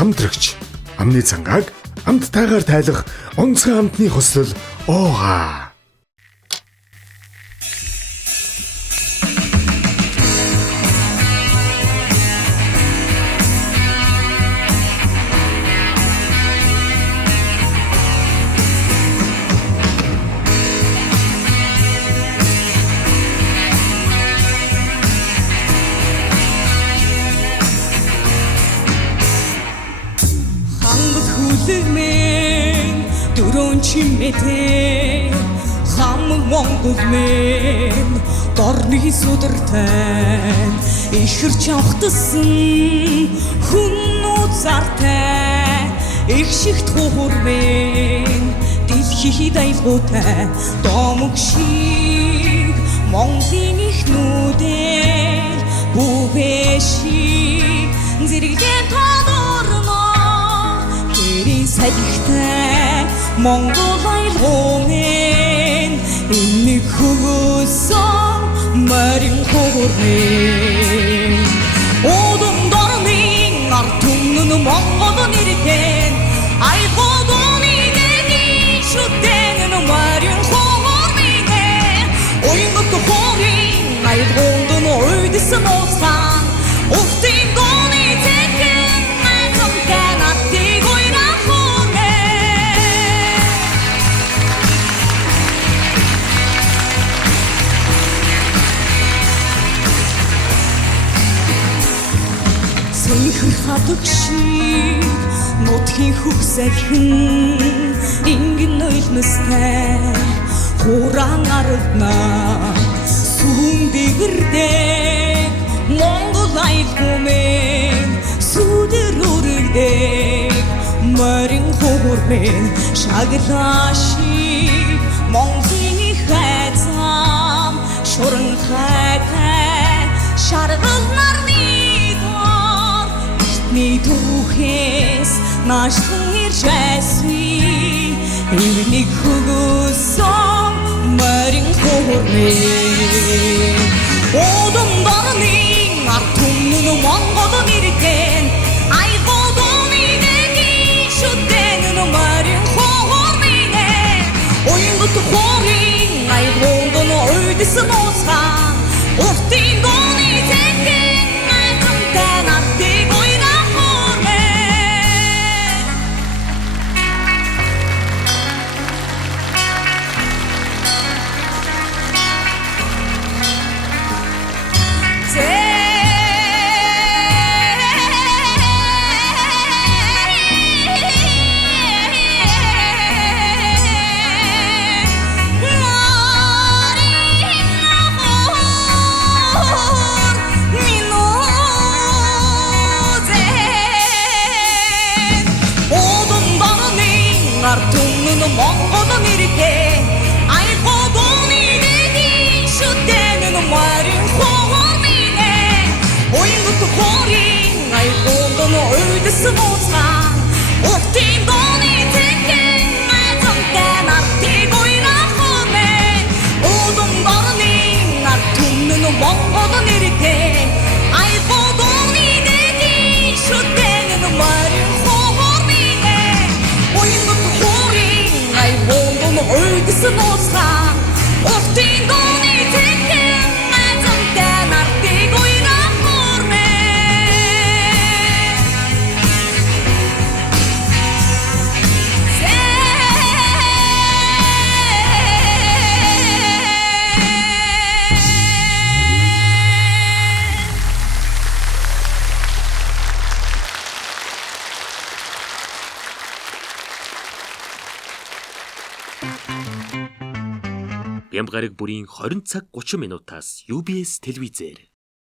хамтрагч амны цангааг амттайгаар тайлах онцгой амтны хослол оогаа. Дөрөн чимээтэй хамаг Монгол мэн дорны судартай ихэр чавхтсан хүн нууцартай их шигт хуурмэн дэлхий дайлгуутай домог шиг Монголын ихнүүдээ бүгэшиг зэрэглэн тодорно гэрийн салхитай Монгол айлгуун энийг хөгөөсөн морин хөрмэн Одон дорны ард түмэн Монгол нэртэй айлгуун энийг шүтэн морин хөрмэн Оюнгот хорин айлгуун ойдсан уцаан Ухтын гоны тэхэн майтан аттиг ойран Ихэр хатаг шиг нутгийн хөхсөлхөн ингэн нойлмостай хураан аргана сүн дэгэрдэг Монгол айлгуун сүдэр өргөдөг морин хөрмэн шаглашиг Монголын хайцам шуран хайтай шаргал нарны Ни түүхээс наашхан иржэсви эвнийг хөгөөсөн морин хөрмэн Одон дорны ард түмэн Монгол нэртэй айлгуун энийг шүтэн морин хөрмэн Оюнгот хорин айлгуун ойдсан уцаан Ухтын гоны тэхэн майтан аттиг Монгол нэртэй айлгуун энийг шүтэн морин хөрмэн Оюнгот хорин айлгуун ойдсан уцаан Ухтын гоны тэхэн майтан аттиг ойран хөрмэн Одон дорны ард түмэн Монгол нэртэй айлгуун энийг шүтэн морин хөрмэн Оюнгот айлгуун ойдсан уцаан Ухтын гоны тэхэн майтан аттиг ойран Бямбгараг бүрийн 20 цаг 30 минутаас UBS телевизээр